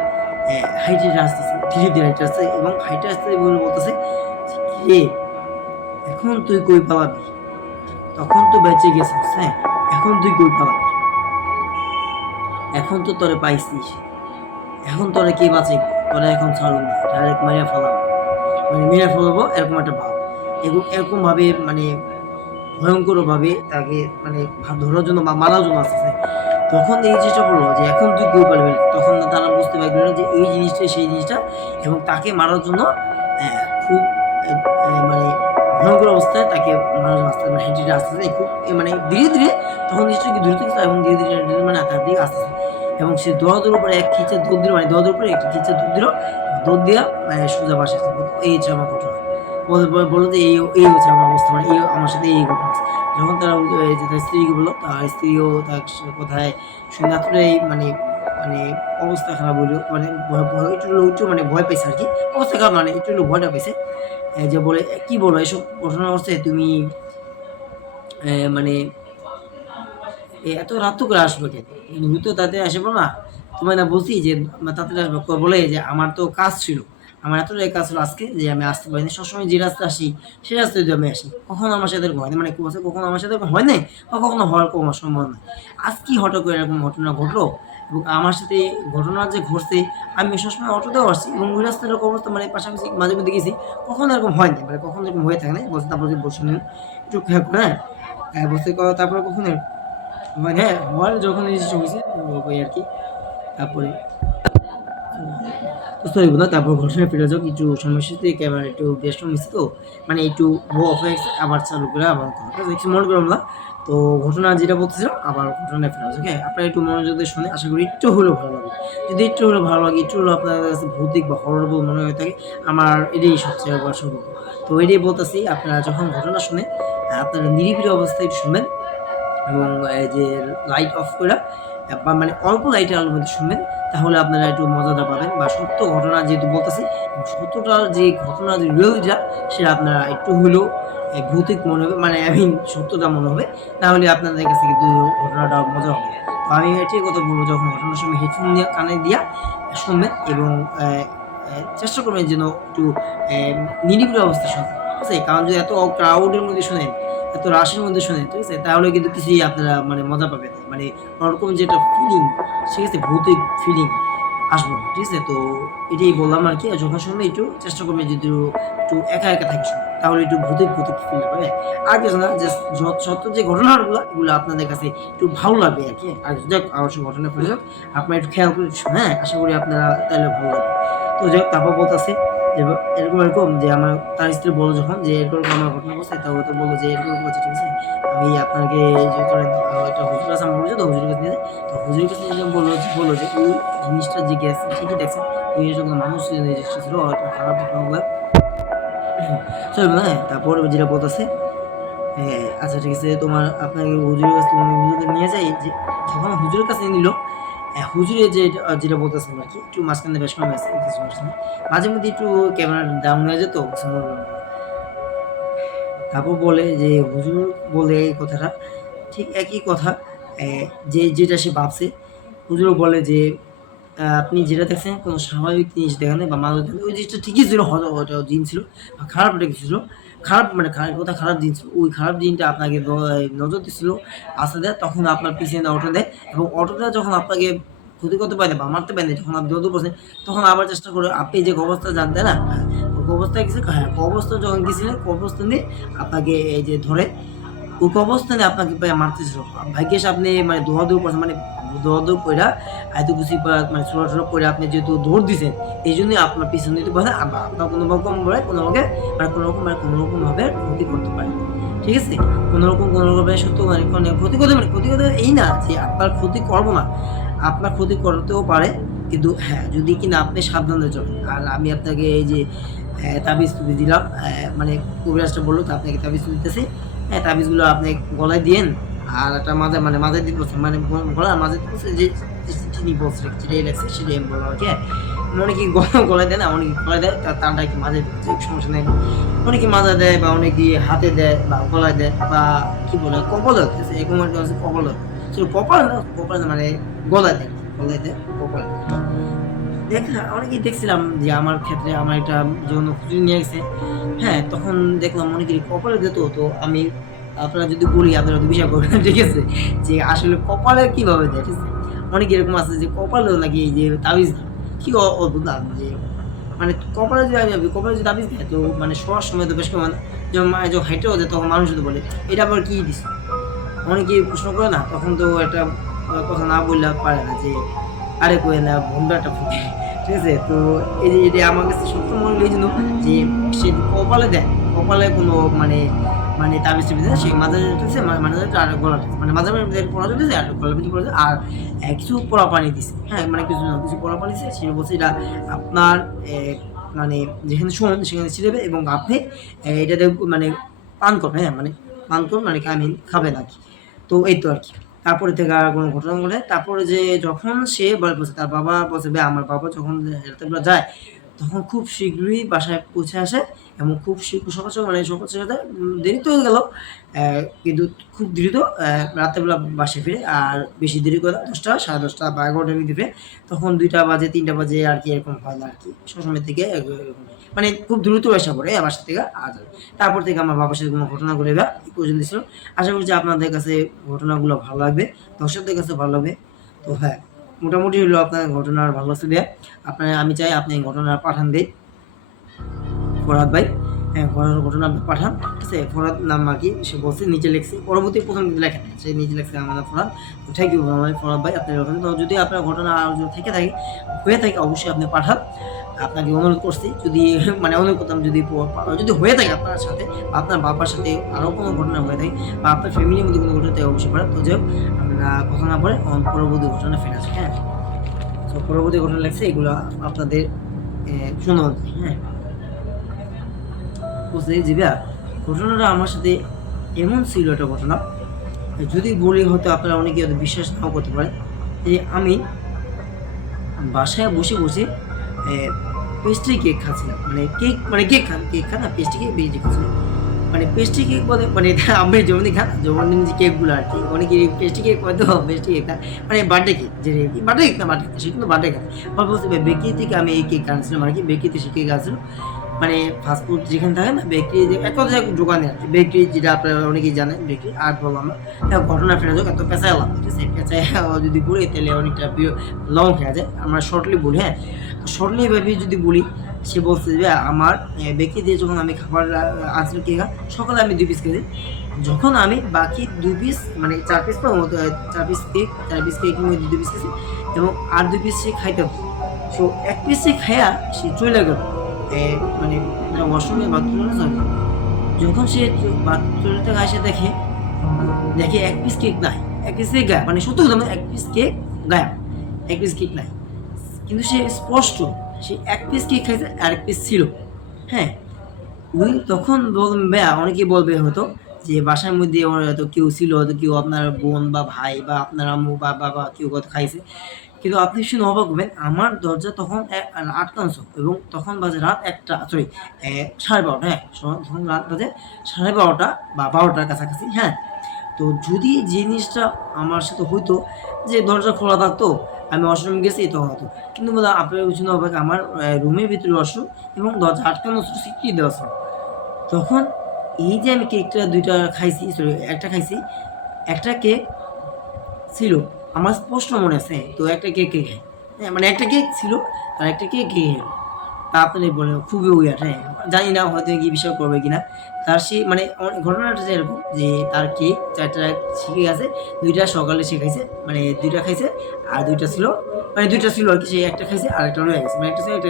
হাইটে আসতেছে, ধীরে ধীরে হাইটে আসছে এবং হাইটে আসতে বলে বলতেছে রে এখন তুই কই পালাবি, তখন তো বেঁচে গেছিস, হ্যাঁ এখন তুই কই পালাবি, এখন তো তোরে পাইছিস, এখন তোরে কে বাঁচে, তোরা এখন ছাড়ুন না, ডাইরেক্ট মেরে ফেলাবো, মানে মেরে ফেলাবো এরকম একটা ভাব, এরকম ভাবে মানে ভয়ঙ্কর ভাবে তাকে মানে ধরার জন্য বা মারার জন্য আসতেছে। তখন এই জিনিসটা বললো যে এখন তুই কই পারবি, তখন তারা বুঝতে পারবে না যে এই জিনিসটাই সেই জিনিসটা, এবং তাকে মারার জন্য খুব মানে ভয়ঙ্কর অবস্থায় তাকে মারার জন্য আসতে মানে হেঁটে আসতেছে খুব মানে ধীরে ধীরে, তখন জিনিসটা কি দ্রুত কিছু এবং ধীরে ধীরে মানে তার দিকে আসতেছে, এবং সে দোয়াদের উপরে এক খিচে দৌড় দিল, মানে দোয়াদের উপরে একটা খিচে দৌড় দিল, দৌড় দিয়া মানে সোজা বাসে আসতে, এই হচ্ছে আমার ঘটনা। বললো যে এই হচ্ছে আমার অবস্থা, মানে এই আমার সাথে এই ঘটনা। যখন তারা যে তার স্ত্রীকে বললো, তার স্ত্রীও তার কোথায় শুনে এতটাই মানে মানে অবস্থা খারাপ হইলো, মানে একটু মানে ভয় পেয়েছে আর কি, অবস্থা খারাপ মানে একটু ভয়টা পেয়েছে, যে বলে কি বলো এসব ঘটনা করছে তুমি, মানে এত রাত তো করে আসবে কেন, দ্রুত তাতে আসে না, তোমায় না বলছি যে তাড়াতাড়ি আসবে, বলে যে আমার তো কাজ ছিল, আমার এতটাই কাজ ছিল আজকে যে আমি আসতে পারিনি, সবসময় যে রাস্তা আসি সেই রাস্তায় যদি আমি আসি, কখনো আমার সাথে হয় না, মানে কখনো আমার সাথে হয় নাই বা কখনো হওয়ার কোনো সম্ভব নয়, আজ কি হঠাৎ করে এরকম ঘটনা ঘটলো, এবং আমার সাথে ঘটনা যে ঘটছে আমি সবসময় অটোতেও আসছি এবং ওই রাস্তার অবস্থা মানে পাশাপাশি মাঝে মধ্যে গেছি, কখনো এরকম হয়নি, মানে কখনো এরকম হয়ে থাকে না বলছে। তারপর যে বসে নিন একটু খেয়াল করে, হ্যাঁ বলছে তারপরে কখনো মানে হ্যাঁ হওয়ার যখন এই জিনিসটা হয়েছে ওই আর কি। তারপরে তো সরি বন্ধুরা, তারপর ঘটনায় ফিরে যাও। কিছু সমস্যাতে ক্যামেরা একটু ব্যস্ত হয়েছে, তো মানে একটু অফ হয়ে গেছে, আবার চালু করে আবার কথা দেখছি মনে করলাম না। তো ঘটনা যেটা বলতেছিলাম আবার ঘটনায় ফেরা যাচ্ছে। ওকে, আপনারা একটু মনোযোগ দিয়ে শুনে আশা করি একটু হলেও ভালো লাগে। যদি একটু হলেও ভালো লাগে, একটু হলেও আপনার কাছে ভৌতিক বা হরবল মনে হয়ে থাকে, আমার এটাই সবচেয়ে বড় সৌভাগ্য। তো এটাই বলতেছি, আপনারা যখন ঘটনা শুনে আপনারা নিরিবিলি অবস্থায় একটু শুনবেন এবং এই যে লাইট অফ করে বা মানে অল্প লাইটের আলোর মধ্যে শুনবেন, তাহলে আপনারা একটু মজাটা পাবেন। বা সত্য ঘটনা যেহেতু বলতেছি, সত্যটার যে ঘটনা যে রিয়েলিটিটা সেটা আপনারা একটু হলেও ভৌতিক মনে হবে, মানে আই মিন সত্যটা মনে হবে, তাহলে আপনাদের কাছে কিন্তু ঘটনাটা মজা হবে। তো আমি এটাই কথা বলবো, যখন ঘটনার সময় হেডফোন দিয়ে কানে দিয়া শুনবেন এবং চেষ্টা করবেন যেন একটু নিরিবিলি অবস্থা শোনেন, ঠিক আছে? কারণ যদি এত ক্রাউডের মধ্যে শোনেন, এত রাশের মধ্যে শোনেন, ঠিক আছে, তাহলে কিন্তু কিছুই আপনারা মানে মজা পাবেন না। মানে ওরকম যেটা ফিলিং, ঠিক আছে, ভৌতিক ফিলিং আসবে না, ঠিক আছে? তো এটাই বললাম আর কি। যখন শুনবেন একটু চেষ্টা করবেন যদি একটু একা একা থাকি শুনে, তাহলে একটু ভৌতিক ভৌতিক ফিল হবে। আর কিছু না, যে সত্য যে ঘটনাগুলো এগুলো আপনাদের কাছে একটু ভালো লাগবে আর কি। আর যাক অবশ্যই ঘটনা ফিরে যাক, আপনারা একটু খেয়াল করে শুনুন, হ্যাঁ আশা করি আপনারা তাহলে ভালো লাগবে। তো যাক, তারপর বলতেছে এরকম এরকম যে আমার তার স্ত্রী বললো যখন যে এরকম আমার ঘটনা বলছে, তো তো বললো যে এরকম বলছে, ঠিক আছে আমি আপনাকে যে একটা হুজুর কাছে আমার বলছে, তো হুজুরের কাছে নিয়ে যায়। তো হুজুরের কাছে নিয়ে বললো যে ওই জিনিসটা যে গেছে ঠিকই দেখছেন, ওই জিনিসটা কোনো মানুষ জিনিসটা ছিল, হয়তো খারাপ হবে। চলবে না, হ্যাঁ। তারপর যেটা বলতেছে, হ্যাঁ আচ্ছা ঠিক আছে, তোমার আপনাকে হুজুরের কাছে তোমার হুজুরকে নিয়ে যাই। যে যখন হুজুরের কাছে নিল, হুজুরে যে যেটা বলতেছিলাম আর কি, একটু মাঝখানে বেশ কম আছে কিছু মাঝে মধ্যে একটু ক্যামেরা ডাউন হয়ে যেত, তারপর বলে যে হুজুর বলে এই কথাটা ঠিক একই কথা, যে যেটা সে ভাবছে। হুজুরও বলে যে আপনি যেটা দেখছেন কোনো স্বাভাবিক জিনিস দেখেন নাই বা মানুষ দেখেন ওই জিনিসটা ঠিকই ছিল, হয়তো ওটা জিন ছিল বা খারাপ একটা কিছু ছিল, খারাপ মানে কথা খারাপ জিনিস ছিল। ওই খারাপ জিনটা আপনাকে নজর দিচ্ছিল, আসতে দেয়, তখন আপনার পিছনে অটো দেয় এবং অটোটা যখন আপনাকে ক্ষতি করতে পারে বা মারতে পারে, যখন আপনি দৌড় পড়ছেন, তখন আবার চেষ্টা করে আপনি যে অবস্থা জানতেন না, কবরস্থানে গেছে, হ্যাঁ কবরস্থানে যখন গেছিলেন, কবরস্থানে আপনাকে এই যে ধরে ওই অবস্থানে আপনাকে মারতেছিল। ভাগ্যিস আপনি মানে দৌড়াদৌড়ি করছেন, মানে দৌড়াদৌড়ি কইরা এত কিছু মানে ছোড়াছুড়া করে আপনি যেহেতু দৌড় দিছেন, এই জন্যই আপনার পিছনে দিতে পারে, আপনার কোনো রকম বলে কোনোভাবে মানে কোনো রকম ভাবে ক্ষতি করতে পারে, ঠিক আছে? কোনো রকম সত্য মানে ক্ষতি করতে এই না যে আপনার ক্ষতি করবো না, আপনার ক্ষতি করতেও পারে, কিন্তু হ্যাঁ যদি কিনা আপনি সাবধানে চলেন। আর আমি আপনাকে এই যে তাবিজ তুলে দিলাম, মানে কবিরাজটা বললো তো আপনাকে তাবিজ তুলতেছে, হ্যাঁ তাবিজগুলো আপনি গলায় দিয়েন। আর একটা মাথায় দিতে বলছে, মানে গলার মাঝে বলছে যে চিনি বলছে যেটাই লাগছে সেটাই আমি বললাম আর কি। অনেকে গলায় দেয় না, অনেকে গলায় দেয়, তার টানটা কি মাঝে সমস্যা নেই, অনেকে মাথায় দেয় বা অনেকে হাতে দেয় বা গলায় দেয় বা কি বলে কপালে হচ্ছে এরকম একটা হচ্ছে কপালে, কপাল না মানে গলায় দেয় কপালে। অনেকেই দেখছিলাম যে আমার ক্ষেত্রে আমার একটা যখন খুঁজে নিয়ে গেছে, হ্যাঁ তখন দেখলাম অনেকেরই কপালে দিত। তো আমি আপনারা যদি বলি আপনারা তো বিশ্বাস করবেন, ঠিক আছে, যে আসলে কপালে কিভাবে দেয়, ঠিক আছে? অনেকে এরকম আছে যে কপালেও নাকি এই যে তাবিজ দেয়। কি অদ্ভুত না যে মানে কপালে যদি তাবিজ দেয়, তো মানে শোয়ার সময় তো বেশ কেমন যখন যখন হাইটেও যায়, তখন মানুষ যদি বলে এটা আবার কি দিস, অনেকে প্রশ্ন করে না, তখন তো একটা কথা না বললে পারে না যে আরে কই না ভন্ডাটা ফুটে, ঠিক আছে? তো এই যে এটা আমার কাছে সত্য মনে হলো এই জন্য যে সে কপালে দেয়, কপালে কোনো মানে মানে তাবিজ টাবিজ দেয়, সে মাঝে ঠেকছে মাঝে আর গলা ঠেকছে, মানে মাঝে মাঝে পড়া চলতেছে আর গলা ভিতরে পড়েছে আর কিছু পোড়া পানি দিছে, হ্যাঁ মানে কিছু পোড়া পানি দিছে, সে বলছে এটা আপনার মানে যেখানে শোন সেখানে ছিড়েবে এবং আপনি এটাতে মানে পান করবেন, হ্যাঁ মানে পান করুন মানে আমি খাবেন আর কি। তো এই তো আর কি। তারপরে থেকে আর কোনো ঘটনা ঘটে, তারপরে যে যখন সে বলছে তার বাবা বলছে ভাই আমার বাবা যখন রাতেরবেলা যায়, তখন খুব শীঘ্রই বাসায় পৌঁছে আসে এবং খুব শীঘ্র সকাল সকাল মানে সকাল সকাল দেরি তো হয়ে গেল, কিন্তু খুব দ্রুত রাত্রেবেলা বাসায় ফিরে। আর বেশি দেরি করে 10টা 10:30 বা 11টার ভিতরে, তখন 2টা বাজে 3টা বাজে আর কি, এরকম হয় না আর কি সবসময় থেকে মানে খুব দ্রুত আসা পড়ে বাসা থেকে আজ। তারপর থেকে আমার বাবার সাথে কোনো ঘটনা ঘটে বা এই পর্যন্ত ছিল। আশা করছি আপনাদের কাছে ঘটনাগুলো ভালো লাগবে, দর্শকদের কাছে ভালো লাগবে। তো হ্যাঁ, মোটামুটি হলো আপনার ঘটনার ভালো আছে দেয়া। আমি চাই আপনি ঘটনা পাঠান দেই ফরহাদ ভাই। হ্যাঁ, ঘটনা আপনি পাঠান, ঠিক আছে? ফরহাদ নাম আর কি সে বলছে, নিচে লিখছি, পরবর্তী প্রথম কিন্তু লেখেন সে নিচে লিখছে আমার নাম ফরহাদ। তো থ্যাংক ইউ ফরহাদ ভাই, আপনার ওখানে তো যদি আপনার ঘটনা আর যদি থেকে থাকে হয়ে থাকে অবশ্যই আপনি পাঠান। আপনাকে অনুরোধ করছি, যদি মানে অনুরোধ করতাম যদি যদি হয়ে থাকে আপনার সাথে বা আপনার বাবার সাথে আরও কোনো ঘটনা হয়ে থাকে বা আপনার ফ্যামিলির মধ্যে কোনো ঘটনা থাকে অবশ্যই পাঠান। তো যাই হোক, আমরা কথা না পরে পরবর্তী ঘটনা ফিরে আসি। হ্যাঁ, তো পরবর্তী ঘটনা লাগছে এগুলো আপনাদের শোনানো যায়। হ্যাঁ, বলছে যে ভাইয়া, ঘটনাটা আমার সাথে এমন ছিল একটা ঘটনা, যদি বলি হয়তো আপনারা অনেকে হয়তো বিশ্বাস নাও করতে পারেন, যে আমি বাসায় বসে বসে পেস্ট্রি কেক খাচ্ছিলাম। মানে কেক খান না, পেস্ট্রি কেক খাচ্ছিলাম। মানে পেস্ট্রি কেক বলে মানে আমি যেমনি খান যেমন যে কেকগুলো আর কি, অনেকে পেস্ট্রি কেক হয়তো পেস্ট্রি কেক খান, মানে বার্থডে কেক, যে বার্থডে কেক না, বার্থডে সে কিন্তু বার্থডে কেক। বলছে বেকারি থেকে আমি এই কেক আনছিলাম আর কি, বেকারিতে সে কেক আনছিল, মানে ফাস্টফুড যেখানে থাকে না বেকারি, এক কথায় দোকানে আর কি, বেকারি যেটা আপনারা অনেকেই জানেন বেকারি। আর বললাম না, ঘটনা ফেরা যাক, এত পেঁচায় লাভ, ঠিক আছে? পেঁচায় যদি বলি তাহলে অনেকটা লং হয়ে যায়, আমরা শর্টলি বলি। হ্যাঁ, শর্টলি ভাবে যদি বলি, সে বলছে যে আমার বেঁকে দিয়ে যখন আমি খাবার আনছিল কেক, সকালে আমি 2 পিস খেয়েছি, যখন আমি বাকি 2 পিস মানে 4 পিস তো 4 পিস কেক মধ্যে 2 পিস খেয়েছি, এবং আর 2 পিস সে খাইতে হবে। সো 1 পিস সে খাইয়া সে চলে গেল মানে ওয়াশরুমে বাথরুমে যাবে। যখন সে বাথরুম থেকে এসে দেখে 1 পিস কেক নাই, 1 পিস কেক গায়েব, মানে সত্য কথা, 1 পিস কেক গায়েব, 1 পিস কেক নাই। কিন্তু সে স্পষ্ট সে 1 পিস কেক খাইছে আর 1 পিস ছিল। হ্যাঁ, ওই তখন বলবে, অনেকে বলবে হয়তো যে বাসার মধ্যে হয়তো কেউ ছিল, হয়তো কেউ আপনার বোন বা ভাই বা আপনার আম্মু বা বাবা কেউ হয়তো খাইছে। কিন্তু আপনি শুনে অবাক হবেন, আমার দরজা তখন আটকানো, এবং তখন বাজে রাত 1টা, সরি 12:30। হ্যাঁ, তখন রাত বাজে 12:30 বা 12টার কাছাকাছি। হ্যাঁ, তো যদি জিনিসটা আমার সাথে হইতো যে দরজা খোলা থাকতো, আমি ওয়াশরুম গেছি তখন হতো। কিন্তু আপনার শুনে অবাক, আমার রুমের ভিতরে ওয়াশরুম এবং দরজা আটকানো ছিল, সিটটি দেওয়া ছিল। তখন এই যে আমি কেকটা 2টা খাইছি, সরি 1টা খাইছি, 1টা কেক ছিল আমার স্পষ্ট মনে আছে। তো 1টা কেক কে খাই, হ্যাঁ, মানে 1টা কেক ছিল আর 1টা কেক কে খাই। তা আপনি বলে খুবই উইয়ার্ড। হ্যাঁ, জানি না হয়তো কি বিষয় করবে কিনা। তার সে মানে ঘটনাটা যে এরকম যে তার কেক 4টা শিখে গেছে, 2টা সকালে সে খাইছে, মানে 2টা খাইছে আর 2টা ছিল, মানে 2টা ছিল আর কি, সে 1টা খাইছে আর 1টা রয়ে গেছে, মানে 1টা ছিল, একটা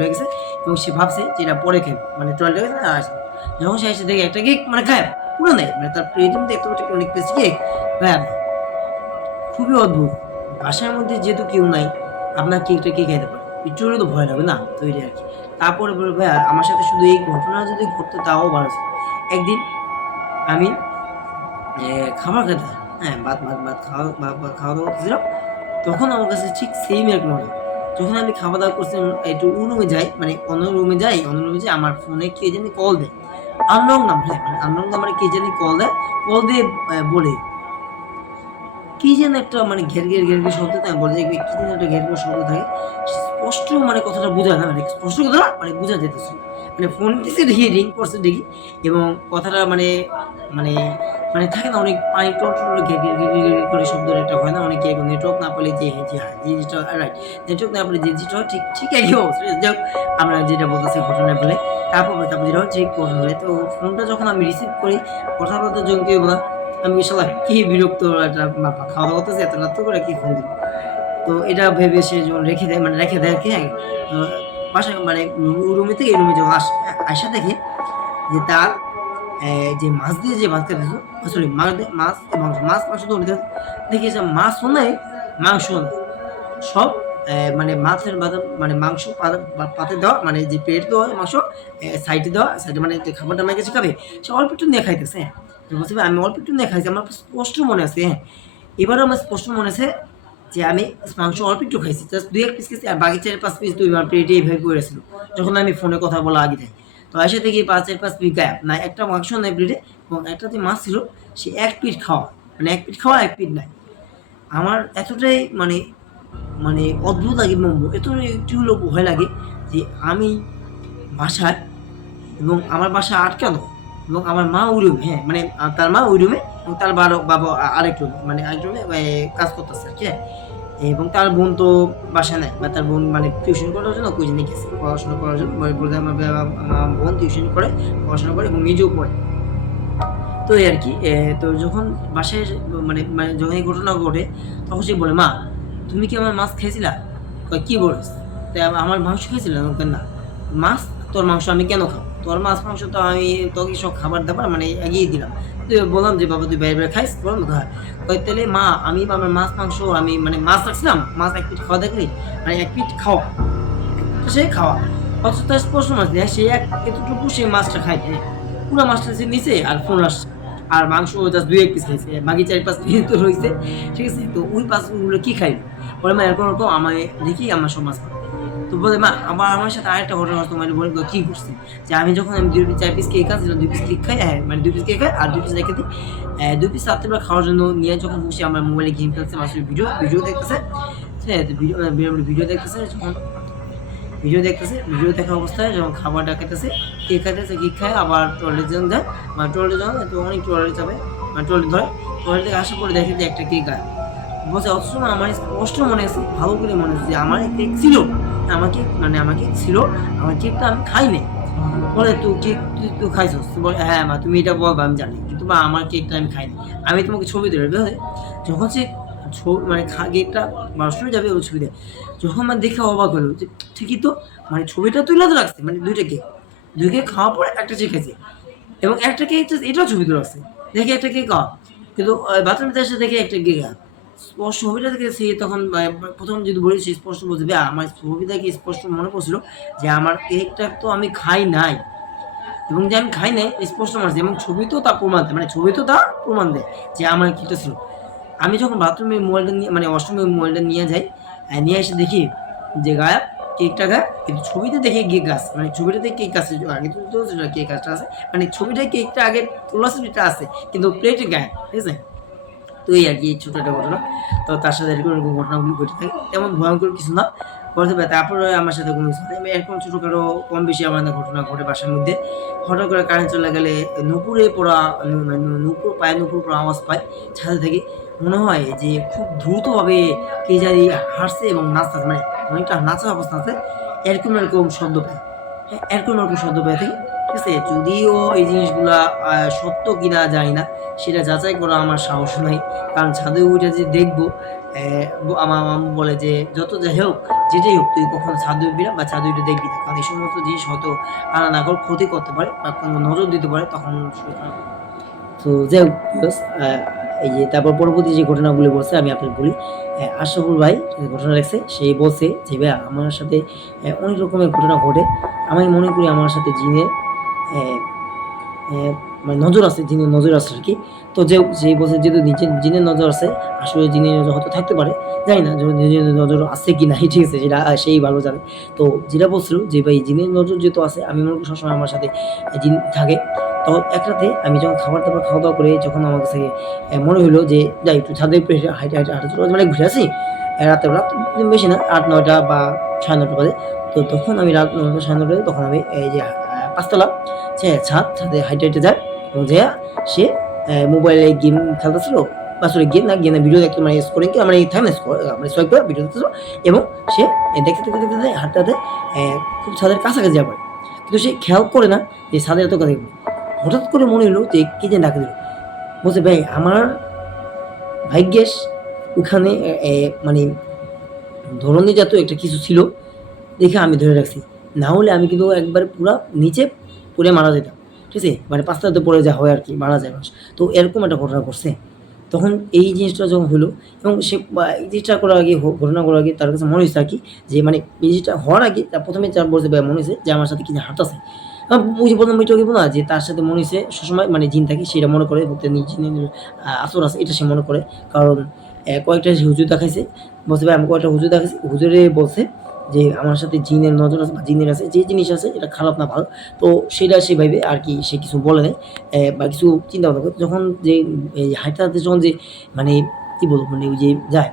রয়ে গেছে, এবং সে ভাবছে যে এটা পরে খাবে, মানে টয়লেটে গেছে আর আসবে। যখন সে এসে দেখে 1টা কেক মানে খায় পুরো নেই, মানে তার প্লেটের মধ্যে এত অনেক বেশি কেক গায়েব। খুবই অদ্ভুত। বাসার মধ্যে যেহেতু কেউ নাই, আপনার কেকটা কে খাইতে পারে? একটু হলেও তো ভয় লাগবে না? তো এটাই আরকি। তারপরে বলল, ভাইয়া আমার সাথে শুধু এই ঘটনা যদি ঘটতো তাও ভালো ছিল। একদিন আমি খাবার খেতাম, হ্যাঁ, ভাত খাওয়া-দাওয়া করতেছিলাম। তখন আমার কাছে ঠিক সেম এক মনে হয়। যখন আমি খাওয়া-দাওয়া করছিলাম, একটু রুমে যাই, মানে অন্য রুমে যাই, আমার ফোনে কে জানি কল দেয়। আননোন নাম্বার, হ্যাঁ, মানে আননোন নাম্বারে কে জানি কল দেয়। কল দিয়ে বলে কি যেন একটা মানে ঘের শব্দ থাকে, বলে যে কি যেন একটা ঘের শব্দ থাকে। স্পষ্ট মানে কথাটা বোঝা না, মানে স্পষ্ট কথা মানে বোঝা যেতেছিল। মানে ফোন দিছে দেখি, রিং করছে দেখি, এবং কথাটা মানে মানে মানে থাকে না অনেক পানি টলটল করে শব্দের একটা হয় না অনেকে, নেটওয়ার্ক না পেলে যে হয় জিনিসটা, রাইট, নেটওয়ার্ক না পেলে যে জিনিসটা হয় ঠিক একই অবস্থা। যাই হোক, আমরা যেটা বলতেছি ঘটনা বলে, তারপর যেটা হচ্ছে ঘটনা। তো ফোনটা যখন আমি রিসিভ করি, কথা বলতে জমকে বলা, আমি শালা কি বিরক্ত, একটা খাওয়া-দাওয়া করতেছি, এত রাত করে কি ফোন দিব। তো এটা ভেবে সে যখন রেখে দেয় আরকি। হ্যাঁ, বাসায় মানে রুমে থেকে এই রুমে যখন আইসা দেখে যে তার যে মাছ দিয়ে যে ভাত খাইতেছিল, সরি মাছ মাংস তো দেখি যে মাছও নাই, মাংসও নাই। সব মানে মাছের মানে মাংস পাতে দেওয়া, মানে যে প্লেট দেওয়া মাংস সাইডে দেওয়া, সাইডে মানে যে খাবারটা আমার কাছে খাবে, সে অল্প একটু নিয়ে খাইতেছে। হ্যাঁ, তো বলছি ভাই আমি অল্প একটু নিয়ে খাইছি, আমার স্পষ্ট মনে আছে। হ্যাঁ, এবারও আমার স্পষ্ট মনে আছে যে আমি মাংস অল্প একটু খাইছি, জাস্ট 2-1 পিস খেয়েছি, আর বাকি 4-5 পিস 2 বার প্লেটে এইভাবে পড়েছিল যখন আমি ফোনে কথা বলা আগে থেকে। তো এসে দেখি 4-5 পিস গায়েব, না একটা মাংস নাই প্লেটে, এবং একটাতে মাছ ছিল, সে 1 পিস খাওয়া, মানে 1 পিস খাওয়া 1 পিস নাই। আমার এতটাই মানে মানে অদ্ভুত লাগে, এতটাই একটু হলেও ভয় লাগে যে আমি বাসায়, এবং আমার বাসা আটকানো, এবং আমার মা ওই রুমে, হ্যাঁ, মানে তার মা ওই রুমে, এবং তার বাবা আরেক রুমে, মানে আরেক রুমে কাজ করতেছে আর কি। হ্যাঁ, এবং তার বোন তো বাসায় নাই, বা তার বোন মানে টিউশন করার জন্য কোচিংয়ে গেছে পড়াশোনা করার জন্য। বলতে আমার বোন টিউশন করে, পড়াশোনা করে এবং নিজেও পড়ে। তো এই আর কি। তো যখন বাসায় মানে মানে যখন এই ঘটনা ঘটে, তখন সে বলে, মা তুমি কি আমার মাছ খেয়েছিলা? কয় কি বলিস? তাই আমার মাংস খেয়েছিল? না, মাছ, তোর মাংস আমি কেন খাবো? তোর মাছ মাংস তো আমি তোকে সব খাবার দাবার মানে এগিয়ে দিলাম। তুই বললাম যে বাবা তুই বাইরে বাইরে খাইস, বললাম হ্যাঁ। কয় তাহলে মা আমি আমার মাছ মাংস আমি মানে মাছ রাখছিলাম, মাছ এক পিঠ খাওয়া দেখলি, মানে এক পিঠ খাওয়া, সে খাওয়া, অথচ তার স্পষ্ট মাছ নেই, সে এতটুকু সে মাছটা খায়, পুরো মাছটা সে নিচে আর ফোন আসছে, আর মাংস জাস্ট 2-1 পিস খাইছে, বাকি 4-5 পিস তো রয়েছে। ঠিক আছে, তো ওই 5 পিসগুলো কি খাইল? বলে মা এরকম তো আমায় দেখি আমার সব মাছ খাবে। তো বলে মা আবার আমার সাথে আরেকটা ঘটনা তোমার বলে কি করছি, যে আমি যখন আমি 2-4 পিস কেক খাচ্ছিলাম, 2 পিস কেক খাই, হ্যাঁ মানে 2 পিস কেক খাই আর 2 পিস রেখে দিই, 2 পিস রাত্রেবেলা খাওয়ার জন্য নিয়ে যখন বসে আমার মোবাইলে গেম খেলছে, মাসের ভিডিও দেখতেছে, হ্যাঁ ভিডিও দেখতেছে, যখন ভিডিও দেখা অবস্থায় যখন খাবারটা খেতেছে, কেক খাইতেছে, কেক খায় আবার টয়লেটে যায়, মানে টয়লেটে যাওয়া তো অনেক টয়লেট যাবে, মানে টয়লেট ধরে, টয়লেট থেকে আসার পরে দেখে যে একটা কেক গায় বলছে। অথচ আমার স্পষ্ট মনে আছে, ভালো করে মনে আছে যে আমার কেক ছিল, আমার কেক ছিল, আমার কেকটা আমি খাই নাই। বলে তুই কেক তুই খাইছিস? বলে হ্যাঁ মা তুমি এটা বলবা আমি জানি, কিন্তু মা আমার কেকটা আমি খাইনি। আমি তোমাকে ছবি দেবো, বুঝলে? যখন সে মানে কেকটা বাসনে যাবে ওই ছবি দেয়, যখন আমার দেখে অবাক হলো যে ঠিকই তো, মানে ছবিটা তুলে তো রাখছে, মানে 2টা কেক, 2 কেক খাওয়ার পরে একটা কেক খাইছে, এবং একটা কেক এটাও ছবি তুলে রাখছে, দেখে একটা কেক খাওয়া, কিন্তু বাথরুমে এসে দেখে একটা কেক স্পষ্ট ছবিটা দেখে সে তখন প্রথম যদি বলি সে স্পষ্ট বুঝবে, আমার ছবি দেখে স্পষ্ট মনে পড়ছিল যে আমার কেকটা তো আমি খাই নাই, এবং যে আমি খাই নাই স্পষ্ট মানছে, এবং ছবি তো তা প্রমাণ দেয়, মানে ছবি তো তা প্রমাণ দেয় যে আমার কেকটা ছিল। আমি যখন বাথরুমে মোবাইলটা নিয়ে মানে ওয়াশরুমে মোবাইলটা নিয়ে যাই, নিয়ে এসে দেখি যে গায়েব, কেকটা গায়েব, কিন্তু ছবিতে দেখে কেক গাছ, মানে ছবিটাতে কেক আছে, আগে তো কেক গাছটা আছে, মানে ছবিটায় কেকটা আগে তোলা ছবিটা আছে, কিন্তু প্লেটে গায়েব। ঠিক আছে, তো এই আর কি ছোটো একটা ঘটনা। তো তার সাথে এরকম এরকম ঘটনাগুলি ঘটে থাকে, তেমন ভয়ঙ্কর কিছু না করতে পারে। তারপরে আমার সাথে কোনো কিছু নেই, এরকম ছোটোখাটো কম বেশি আমাদের ঘটনা ঘটে বাসার মধ্যে। হঠাৎ করে কারেন্ট চলে গেলে নুপুরে পড়া, নুপুর পায়ে নুপুর পড়া আওয়াজ পায় ছাদে থেকে, মনে হয় যে খুব দ্রুতভাবে কে জানি হাঁটছে এবং নাচতেছে, মানে অনেকটা নাচা অবস্থা আছে, এরকম এরকম শব্দ পায়, হ্যাঁ এরকম এরকম শব্দ পায় থাকি। ঠিক আছে, যদিও এই জিনিসগুলা সত্য কিনা জানি না, সেটা যাচাই করা আমার সাহস নাই, কারণ ছাদে উঠে যে দেখবো, আমার মামু বলে যে যত যাই হোক যেটাই হোক তুই কখনো ছাদে উঠবি না বা ছাদে উঠে দেখবি না, কারণ এই সমস্ত জিনিস হয়তো আনা না করে ক্ষতি করতে পারে বা কোনো নজর দিতে পারে, তখন তো যাই হোক এই যে তারপর পরবর্তী যে ঘটনাগুলি বলছে আমি আপনাকে বলি। আশরাফুল ভাই যে ঘটনা লেখছে, সে বলছে যে ভাইয়া আমার সাথে অনেক রকমের ঘটনা ঘটে, আমি মনে করি আমার সাথে জিনের মানে নজর আছে, জিনের নজর আছে আর কি। তো যে বলছে যেহেতু জিনের নজর আছে, আসলে জিনের নজর হয়তো থাকতে পারে, জানি না জিনের নজর আছে কি নাই, ঠিক আছে সেটা সেই ভালো জানে। তো যেটা বলছিল যে ভাই জিনের নজর যেহেতু আছে, আমি মনে করি সবসময় আমার সাথে জিন থাকে। তো এক রাতে আমি যখন খাবার দাবার খাওয়া দাওয়া করে যখন আমার কাছে মনে হলো যে যাই একটু ছাদে হাইটে মানে ঘুরে আসি, রাতের রাত বেশি না, 8-9টা বা 9:30 বাজে। তো তখন আমি রাত 9টা 9:30 বাজে, তখন আমি এই যে 5তলা ছাদে হাইটে যায়, এবং যেয়ে সে মোবাইলে গেম খেলতেছিল, বা সরি গেম না ভিডিও দেখতে, মানে স্কোরিং কি আমার এই থাকে না, মানে সোয়াইপ করে ভিডিও দেখতেছিল, এবং সে দেখতে হাঁটতে হাঁটতে খুব ছাদের কাছাকাছি যাবে, কিন্তু সে খেয়াল করে না যে ছাদের এত কাছে। হঠাৎ করে মনে হলো যে কে যেন ডাকে দিল, বলছে ভাই আমার ভাগ্যেস ওখানে মানে ধরনী জাতীয় একটা কিছু ছিল, দেখে আমি ধরে রাখছি, না হলে আমি কিন্তু একবার পুরা নিচে পড়ে মারা যেতাম। ঠিক আছে, মানে 5তলাতে পড়ে যা হয় আর কি, মারা যায় মানুষ। তো এরকম একটা ঘটনা ঘটছে। তখন এই জিনিসটা যখন হলো, এবং সে এই জিনিসটা করার আগে ঘটনা করার আগে তার কাছে মনে হয়েছে আর কি, যে মানে এই জিনিসটা হওয়ার আগে তার প্রথমে যার বলছে ভাই মনে হয়েছে যে আমার সাথে কি হাঁটতেছে, ওই যে বললাম ওইটা না, যে তার সাথে মনে হয়েছে সবসময় মানে জিন থাকে, সেটা মনে করে জিনের আসর আছে, এটা সে মনে করে। কারণ কয়েকটা হুজুর দেখাইছে, বলছে ভাই আমি কয়েকটা হুজুর দেখাইছি, হুজুরে বলছে যে আমার সাথে জিনের নজর আছে বা জিনের আছে, যে জিনিস আছে এটা খারাপ না ভালো। তো সেটা সে ভাইবে আর কি, সে কিছু বলে নাই বা কিছু চিন্তা ভাবনা করে, যখন যে এই হাঁটতে হাঁটতে যখন যে মানে কি বলবো, মানে ওই যে যায়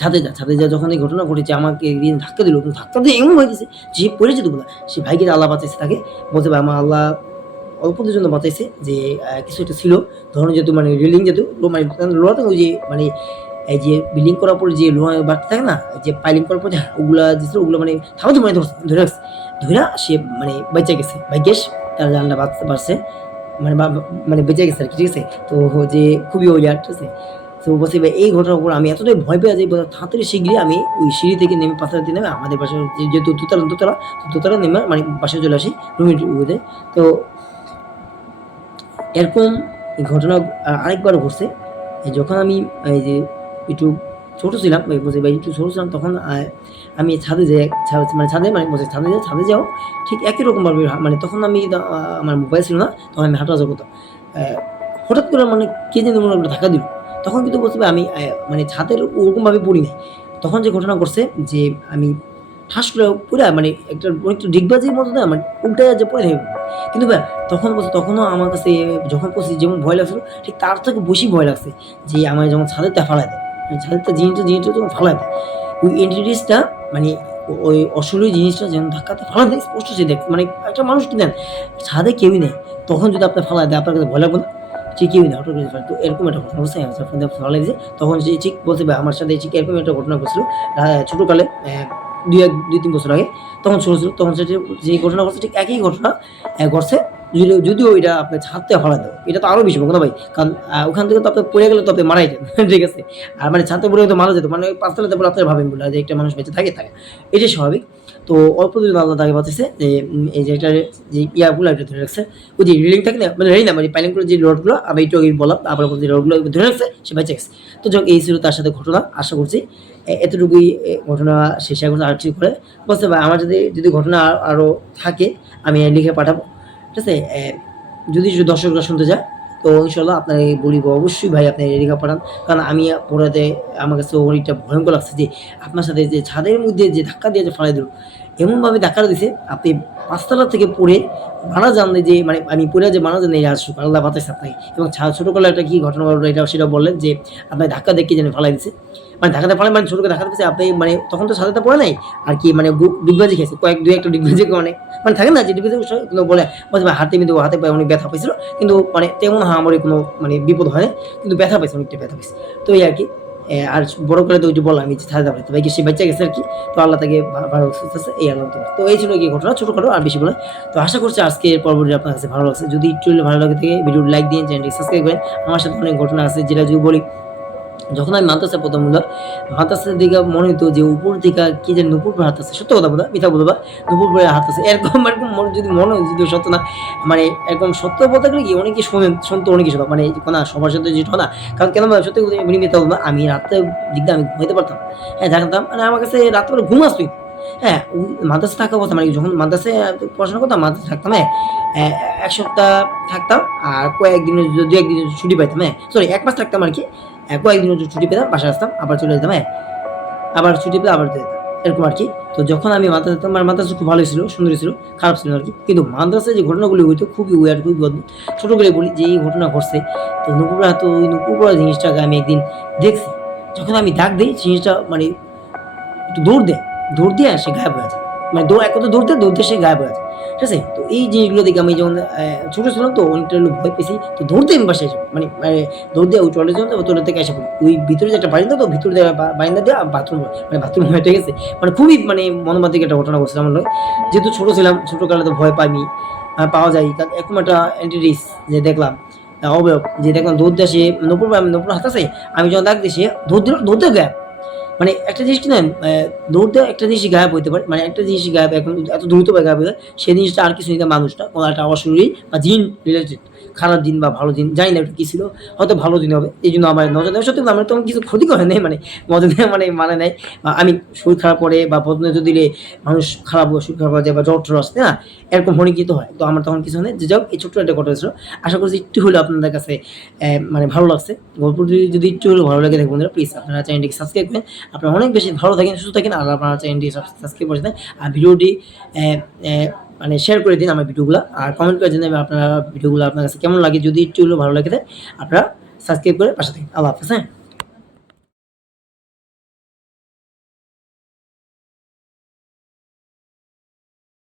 ছাদে যা যখন এই ঘটনা ঘটেছে, আমাকে একদিন ধাক্কা দিল, ধাক্কা দিয়ে এমন হয়ে গেছে যে পড়ে যেত বলা, সে ভাইকে আল্লাহ বাঁচাইছে তাকে, বলতে ভাই আমার আল্লাহ অল্পদের জন্য বাঁচাইছে, যে কিছু একটা ছিল ধরুন যেহেতু মানে রেলিং যেহেতু মানে লোহাতে ওই যে মানে এই যে বিল্ডিং করার পর যে লোহা বাড়তে থাকে না, যে পাইলিং করার পর যে ওগুলা দিছিল ওগুলো মানে থামাতে মানে ধরে রাখছে, ধইরা সে মানে বেঁচে গেছে। ভাগ্যিস তার জানটা বাঁচছে। মানে মানে বেঁচে গেছে আরকি, ঠিক আছে? তো যে খুবই ঠিক আছে? তো বলছি ভাই এই ঘটনার পর আমি এতটাই ভয় পেয়ে যাই, তাড়াতাড়ি শিগগিরই আমি ওই সিঁড়ি থেকে নেমে ৫ তলা দিয়ে নেমে আমাদের বাসায় যেহেতু দোতলা নেমে মানে বাসায় চলে আসি রুমে ঢুকে। তো এরকম ঘটনা আরেকবার ঘটছে। যখন আমি এই যে একটু ছোট ছিলাম, বলছি ভাই একটু ছোট ছিলাম, তখন আমি ছাদে যাই, মানে ছাদে মানে বলছি ছাদে যাও ঠিক একই রকমভাবে মানে তখন আমি আমার মোবাইল ছিল না, তখন আমি হাঁটাচলা করতাম। হঠাৎ করে মানে কে যেন মনে করে ধাক্কা দিল। তখন কিন্তু বলতে হবে আমি মানে ছাদের ওরকমভাবে পড়ি নাই। তখন যে ঘটনা ঘটছে যে আমি ঠাস করে পইড়া মানে অনেকটা ডিগবাজির মতো না মানে উল্টাইয়া যে পড়ে থাকি। কিন্তু ভাই তখন বলছে তখনও আমার কাছে যখন পড়ছি যেমন ভয় লাগছিল ঠিক তার থেকে বেশি ভয় লাগছে যে আমার যখন ছাদের তে ফালায় দেয়। মানে ছাদের তে জিনিসটা যখন ফালায় দেয়, ওই এন্টিটিসটা মানে ওই অশরীরী জিনিসটা যেমন ধাক্কাতে ফালায় দেয় স্পষ্ট সে দেখছে। মানে একটা মানুষ কি দেন ছাদে কেউই নেই। তখন যদি আপনার ফালায় দেয় আপনার কাছে ভয় লাগবে না? যে কেউই না হঠাৎ করে তো এরকম একটা ঘটনা ঘটছে আমার সাথে ফালায় দিয়েছে। তখন সে ঠিক বলতে ভাই আমার সাথে ঠিক এরকম একটা ঘটনা ঘটছিল ছোটকালে ২-৩ বছর আগে। তখন ছোট ছিল। তখন সেটা যে ঘটনা ঘটছে ঠিক একই ঘটনা ঘটছে। যদিও এটা আপনার ছাদ থেকে ফালায় দেয়। এটা তো আরো বেশি ভয়ানক না ভাই? কারণ ওখান থেকে তো আপনি পড়ে গেলে তো আপনি মারাই যান। ঠিক আছে? আর মানে ছাদ থেকে পড়ে গেলে তো মারা যেত। মানে ৫ তলাতে পড়লে আপনারা ভাবেন বলে যে একটা মানুষ বেঁচে থাকে। এটাই স্বাভাবিক। তো অল্প দিনে আল্লাহ তাকে বাঁচাইছে যে এই যে এটার যে ইয়াগুলা এটা ধরে রাখছে। ওই যে রেলিং থাকে না? মানে রেলিং না মানে পাইলিং করে যে রডগুলো আমি একটু আগেই বললাম। আপনার যে রডগুলো ধরে রাখছে সে বেঁচে গেছে। তো যাক এই ছিল তার সাথে ঘটনা। আশা করছি এতটুকুই ঘটনা শেষ এখন আর কিছু করে বলতে ভাই আমার যদি ঘটনা আরো থাকে আমি লিখে পাঠাবো। ঠিক আছে? যদি দর্শকরা শুনতে চায় তো ইনশাল্লাহ আপনাকে বলিব অবশ্যই ভাই আপনি লিখে পাঠান। কারণ আমি পড়াতে আমার কাছে অনেকটা ভয়ঙ্কর লাগছে যে আপনার সাথে যে ছাদের মধ্যে যে ধাক্কা দিয়ে যে ফালায় দিল। এমনভাবে ধাক্কাটা দিছে আপনি ৫ তলা থেকে পড়ে মারা যান যে মানে আমি পড়ে যে মারা যান এই আজ আল্লাহ বাঁচাইছে আপনাকে। এবং ছোটবেলায় একটা কি ঘটনা ঘটলো এটা সেটা বললেন যে আপনার ধাক্কা দিয়ে কে জানি ফালাই দিছে। মানে ধাক্কাতে ফালাই মানে ছোট করে ধাক্কা দিছে আপনি মানে তখন তো ছাদেতে পড়ে নাই। আর কি মানে ডিগবাজি খেয়েছে। ২ একটা ডিগবাজি অনেক মানে থাকে না যে ডিগবাজি কিন্তু বলে ভাই হাতে কিন্তু হাতে পায়ে অনেক ব্যথা পাইছিল। কিন্তু মানে তেমন হামারি কোনো মানে বিপদ হয় নাই। কিন্তু ব্যথা পাইছে, অনেকটা ব্যথা পাইছে। তো এই আরকি। আর বড় করে তো ওই যে বললাম আমি যে ছাদে দাঁড়াইতে ভাই সে বাচ্চা গেছে আরকি। তো আল্লাহ তাকে ভালো সুস্থ আছে এই আল্লাহ। তো এই ছিল কি ঘটনা ছোটখাটো আর বেশি বলে। তো আশা করছি আজকের পর্বটি আপনার কাছে ভালো লাগছে। যদি একটু হলেও ভালো লাগে থাকে ভিডিওটি লাইক দিন, চ্যানেলটি সাবস্ক্রাইব করেন। আমার সাথে অনেক ঘটনা আছে যেটা যদি বলি যখন আমি মাদ্রাসায় পড়তাম মাদ্রাসার দিকে মনে হইতো যে উপর থেকে কি যেন নুপুর পরে হাঁটতেছে। সত্য কথা বলবা, মিথ্যা বলবা, নুপুর পরে হাঁটতেছে। এরকম যদি মনে হয় যদিও সত্য না। মানে এরকম সত্য বলতে গেলে কি অনেকে শুনতো অনেক কিছু মানে না সবার সাথে যেটা না। কারণ কেন সত্যি কথা এমনি মিথ্যা বলবো না। আমি রাতের দিক দিয়ে আমি ঘুমাইতে পারতাম। হ্যাঁ, জানতাম মানে আমার কাছে রাত্রে ঘুম আসতই। হ্যাঁ, মাদ্রাসায় থাকা অবস্থা মানে যখন মাদ্রাসায় পড়াশোনা করতাম মাদ্রাসায় থাকতাম হ্যাঁ, ১ সপ্তাহ থাকতাম আর কয়েকদিনের ২-১ দিনের ছুটি পাইতাম হ্যাঁ। সরি ১ মাস থাকতাম আরকি। কয়েকদিনের ছুটি পেতাম, বাসায় আসতাম, আবার চলে যেতাম হ্যাঁ। আবার ছুটি পেলে আবার যেতাম। এরকম আরকি। তো যখন আমি মাদ্রাসায় যেতাম আমার মাদ্রাসা খুব ভালোই ছিল, সুন্দরই ছিল, খারাপ ছিল না আরকি। কিন্তু মাদ্রাসায় যে ঘটনাগুলো হইতো খুবই weird খুবই অদ্ভুত। ছোট করে বলি যে এই ঘটনা ঘটছে। তো ওই নুপুর পড়া জিনিসটাকে আমি একদিন দেখছি। যখন আমি ডাক দেই জিনিসটা মানে একটু দৌড় দিয়ে সে গায়েব হয়ে যায়। মানে এক কথা দৌড় দিয়ে সে গায়েব হয়ে যায়। ঠিক আছে? তো এই জিনিসগুলো দেখে আমি যখন ছোট ছিলাম তো অনেকটা হলেও ভয় পেয়েছি। তো দৌড় দিয়ে আমি বাসায় এসে মানে দৌড় দিয়ে ওই টয়লেটে যেতাম টয়লেট থেকে এসে পড়ি। ওই ভিতরে যে একটা বারান্দা তো ভিতর দিয়ে বারান্দা দিয়ে বাথরুম মানে বাথরুম হয়, ঠিক আছে? মানে খুবই মানে মর্মান্তিক একটা ঘটনা ঘটছিল আমার লগে। যেহেতু ছোট ছিলাম, ছোটকালে তো ভয় পাইনি। পাওয়া যায়। এরকম একটা এন্টিটিস যে দেখলাম অবয়ব যে দেখলাম দৌড় দিয়ে সে নূপুর হাঁটতেছে। আমি যখন ডাক দিই সে দৌড় দিয়ে গায়েব। মানে একটা জিনিস কি জানেন দৌড় দেওয়া একটা জিনিসই গায়েব হইতে পারে। মানে একটা জিনিসই গায়েব এখন এত দ্রুতভাবে গায়েব হয়ে যায়। সেই জিনিসটা আর কিছু না মানুষ না। কোনো একটা অশরীরী বা জিন রিলেটেড। খারাপ জিন বা ভালো জিন জানি না ওটা কি ছিল। হয়তো ভালো জিন হবে। এইজন্য আমার নজর দেওয়া সত্যি আমার তেমন কিছু ক্ষতি করে নাই মানে মজা নেয় মানে নেয়। আমি শরীর খারাপ করে বা বদনজর দিলে মানুষ খারাপ হয়, শরীর খারাপ হয়ে যায় বা জ্বর-টর আসে না? এরকম অনেকই তো হয়। তো আমার তখন কিছু হয়নি। যে যাক এই ছোট্ট একটা ঘটনা ছিল। আশা করছি একটু হলেও আপনাদের কাছে মানে ভালো লাগছে। গল্পটি যদি একটু হলেও ভালো লাগে থাকে বন্ধুরা প্লিজ আপনারা চ্যানেলটিকে সাবস্ক্রাইব করেন। আপনারা অনেক বেশি ভালো থাকেন, সুস্থ থাকেন। আর আপনারা চ্যানেলটি সাবস্ক্রাইব করে দেন। আর ভিডিওটি অ্যা অ্যা মানে শেয়ার করে দিন আমার ভিডিওগুলা। আর কমেন্ট করে জানাবেন আপনারা ভিডিওগুলো আপনার কাছে কেমন লাগে। যদি একটু হলেও ভালো লাগে থাকে আপনারা সাবস্ক্রাইব করে পাশে থাকেন। আল্লাহ হাফেজ হ্যাঁ?